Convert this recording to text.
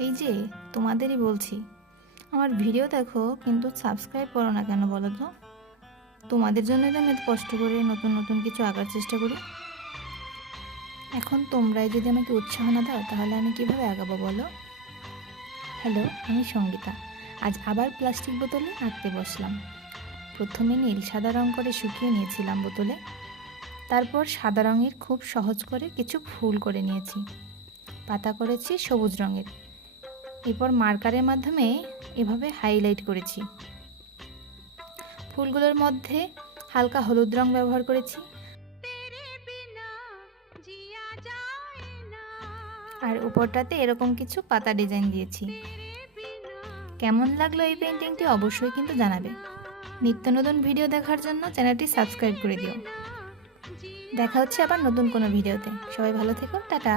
এই যে তোমাদেরই বলছি, আমার ভিডিও দেখো কিন্তু সাবস্ক্রাইব করো না কেন বলো তো? তোমাদের জন্যই তো আমি এত কষ্ট করে নতুন নতুন কিছু আঁকার চেষ্টা করি। এখন তোমরাই যদি আমাকে উৎসাহ না দাও তাহলে আমি কিভাবে আঁকাবো বলো? হ্যালো, আমি সঙ্গীতা। আজ আবার প্লাস্টিক বোতলে আঁকতে বসলাম। প্রথমে নীল সাদা রং করে শুকিয়ে নিয়েছিলাম বোতলে, তারপর সাদা রঙের খুব সহজ করে কিছু ফুল করে নিয়েছি, পাতা করেছি সবুজ রঙের, এরপর মার্কারের মাধ্যমে এভাবে হাইলাইট করেছি। ফুলগুলোর মধ্যে হালকা হলুদ রং ব্যবহার করেছি, আর উপরটাতে এরকম কিছু পাতা ডিজাইন দিয়েছি। কেমন লাগলো এই পেন্টিংটি অবশ্যই কিন্তু জানাবে। নিত্য নতুন ভিডিও দেখার জন্য চ্যানেলটি সাবস্ক্রাইব করে দিও। দেখা হচ্ছে আবার নতুন কোনো ভিডিওতে। সবাই ভালো থেকো, টাটা।